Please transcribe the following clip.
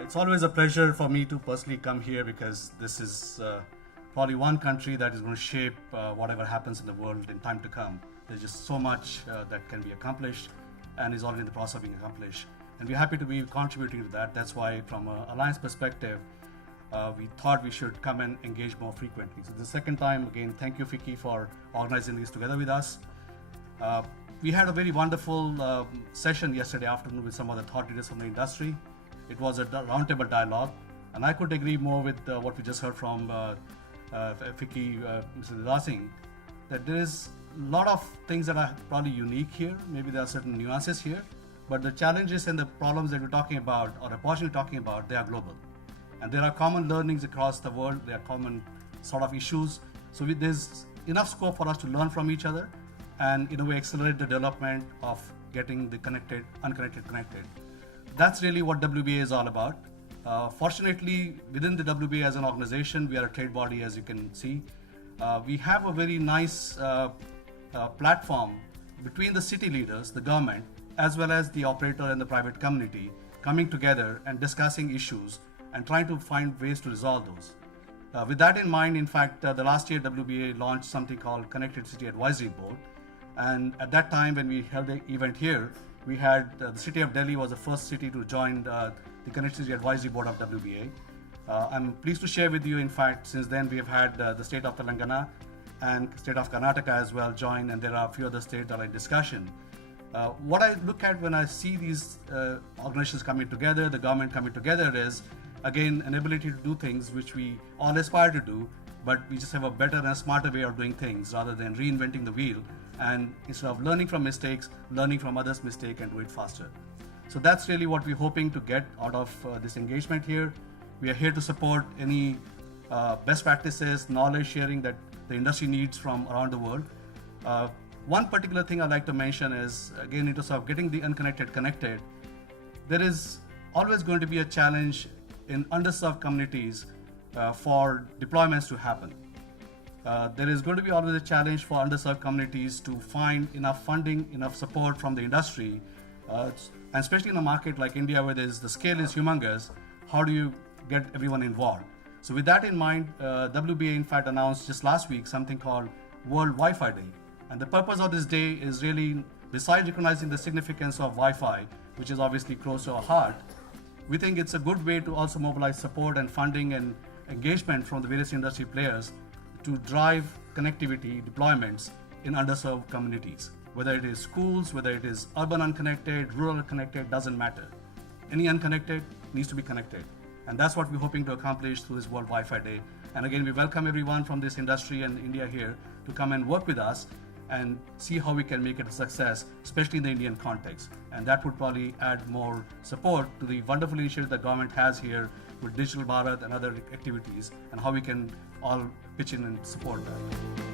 It's always a pleasure for me to personally come here because this is probably one country that is going to shape whatever happens in the world in time to come. There's just so much that can be accomplished and is already in the process of being accomplished. And we're happy to be contributing to that. That's why from an alliance perspective, we thought we should come and engage more frequently. So the second time, again, thank you FICCI for organizing this together with us. We had a very wonderful session yesterday afternoon with some of the thought leaders from the industry. It was a roundtable dialogue, and I could agree more with what we just heard from FICCI, Mr. Dasing, that there is a lot of things that are probably unique here. Maybe there are certain nuances here, but the challenges and the problems that we're talking about, or opportunity talking about, they are global. And there are common learnings across the world, there are common sort of issues. So there's enough scope for us to learn from each other and in a way accelerate the development of getting the connected, unconnected, connected. That's really what WBA is all about. Fortunately, within the WBA as an organization, we are a trade body, as you can see. We have a very nice platform between the city leaders, the government, as well as the operator and the private community coming together and discussing issues and trying to find ways to resolve those. With that in mind, in fact, the last year WBA launched something called Connected City Advisory Board. And at that time, when we held the event here, we had the city of Delhi was the first city to join the Connected City Advisory Board of WBA. I'm pleased to share with you, in fact, since then we have had the state of Telangana and state of Karnataka as well join, and there are a few other states that are in discussion. What I look at when I see these organizations coming together, the government coming together, is again an ability to do things which we all aspire to do, but we just have a better and a smarter way of doing things rather than reinventing the wheel, and instead of learning from mistakes, learning from others' mistakes and do it faster. So that's really what we're hoping to get out of this engagement here. We are here to support any best practices, knowledge sharing that the industry needs from around the world. One particular thing I'd like to mention is, again, in terms of getting the unconnected connected, there is always going to be a challenge in underserved communities for deployments to happen. There is going to be always a challenge for underserved communities to find enough funding, enough support from the industry, and especially in a market like India where the scale is humongous. How do you get everyone involved? So with that in mind, WBA in fact announced just last week something called World Wi-Fi Day. And the purpose of this day is really, besides recognizing the significance of Wi-Fi, which is obviously close to our heart, we think it's a good way to also mobilize support and funding and engagement from the various industry players to drive connectivity deployments in underserved communities. Whether it is schools, whether it is urban unconnected, rural unconnected, doesn't matter. Any unconnected needs to be connected. And that's what we're hoping to accomplish through this World Wi-Fi Day. And again, we welcome everyone from this industry and India here to come and work with us and see how we can make it a success, especially in the Indian context. And that would probably add more support to the wonderful initiative the government has here with Digital Bharat and other activities, and how we can all pitch in and support that.